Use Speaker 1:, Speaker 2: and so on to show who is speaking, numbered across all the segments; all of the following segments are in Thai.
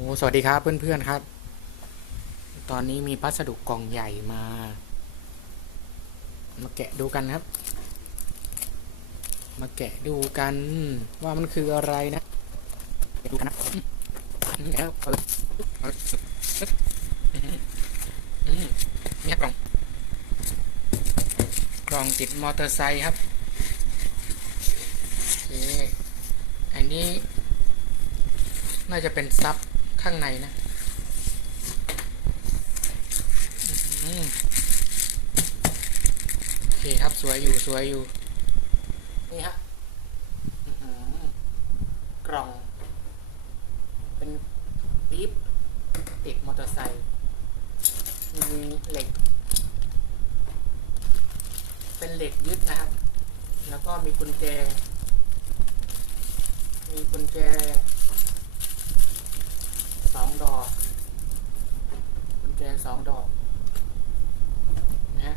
Speaker 1: สวัสดีครับเพื่อนๆครับ ตอนนี้มีพัสดุกล่องใหญ่มา มาแกะดูกันครับ มาแกะดูกันว่ามันคืออะไรนะดูกันนะแล้วเปิดเปิดอืมเนี่ยกล่องกล่องติดมอเตอร์ไซค์ครับอันนี้น่าจะเป็นซับ ข้างในนะโอเคครับสวยอยู่สวยอยู่ นี่ฮะกล่อง เป็นปี๊บติดมอเตอร์ไซค์มีเหล็ก เป็นเหล็กยึดนะครับ แล้วก็มีกุญแจ มีกุญแจ สองดอกกุญแจ สองดอกนะฮะ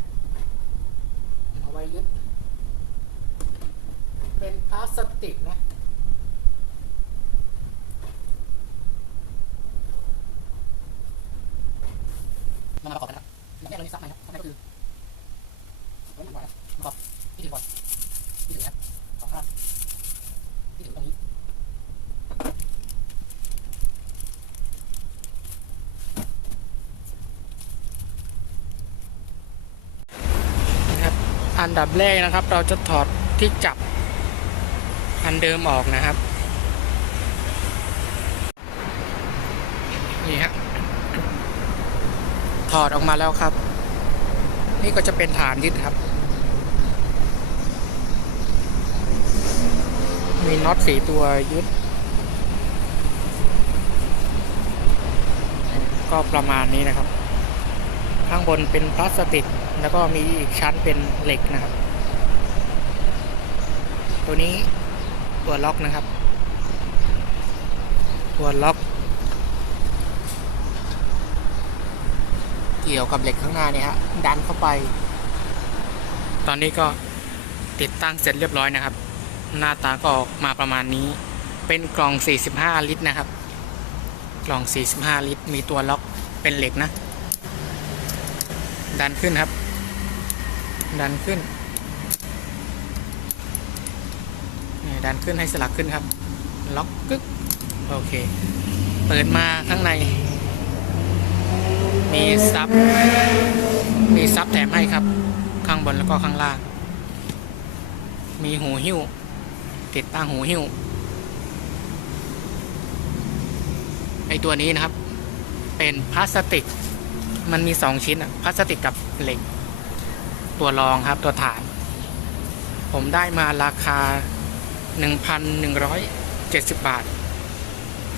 Speaker 1: เอาไว้ยึด เป็นพลาสติกนะ มาประกอบกันครับมาแยกเรานี้ซับไหมครับซับไหนก็คือไว้หนึ่งก่อนนะประกอบที่ถือก่อนที่ถือครับสองข้างที่ถือตรงนี้ นะครับ อันดับแรกนะครับ เราจะถอดที่จับอันเดิมออกนะครับ นี่ฮะถอดออกมาแล้วครับ นี่ก็จะเป็นฐานยึดครับ มีน็อตสีตัวยึด ก็ประมาณนี้นะครับ ข้างบนเป็นพลาสติก แล้วก็มีอีกชั้นเป็นเหล็กนะครับ ตัวนี้ตัวล็อกนะครับ ตัวล็อก เกี่ยวกับเหล็กข้างหน้าเนี่ยฮะดันเข้าไป ตอนนี้ก็ติดตั้งเสร็จเรียบร้อยนะครับ หน้าตาก็ออกมาประมาณนี้ เป็นกล่อง 45 ลิตรนะครับ กล่อง 45 ลิตร มีตัวล็อกเป็นเหล็กนะ ดันขึ้นครับ ดันขึ้นนี่ดันขึ้นให้สลักขึ้นครับ ล็อกกึ๊กโอเค เปิดมาข้างใน มีซับ มีซับแถมให้ครับ ข้างบนแล้วก็ข้างล่าง มีหูหิ้ว ติดตั้งหูหิ้ว ไอตัวนี้นะครับ เป็นพลาสติก มันมีสองชิ้นอะพลาสติกกับเหล็ก ตัวรองครับตัวฐาน ผมได้มาราคา 1,170 บาท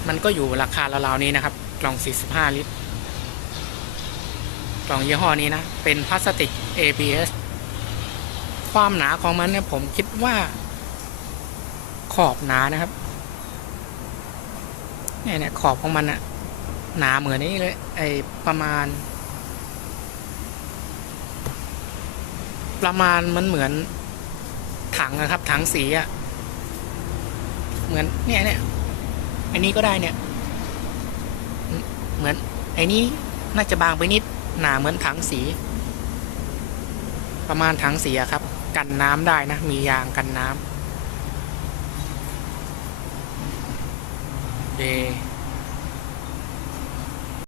Speaker 1: มันก็อยู่ราคาราวๆนี้นะครับ กล่อง 45 ลิตร กล่องยี่ห้อนี้นะ เป็นพลาสติก ABS ความหนาของมันเนี่ยผมคิดว่าขอบหนานะครับเนี่ยเนี่ยขอบของมันอะหนาเหมือนนี้เลยไอประมาณ ประมาณมันเหมือนถังนะครับ ถังสีอะเหมือนเนี่ยเนี่ยอันนี้ก็ได้เนี่ย เหมือนไอ้นี้น่าจะบางไปนิดหนาเหมือนถังสี ประมาณถังสีอะครับ กันน้ำได้นะ มียางกันน้ำเด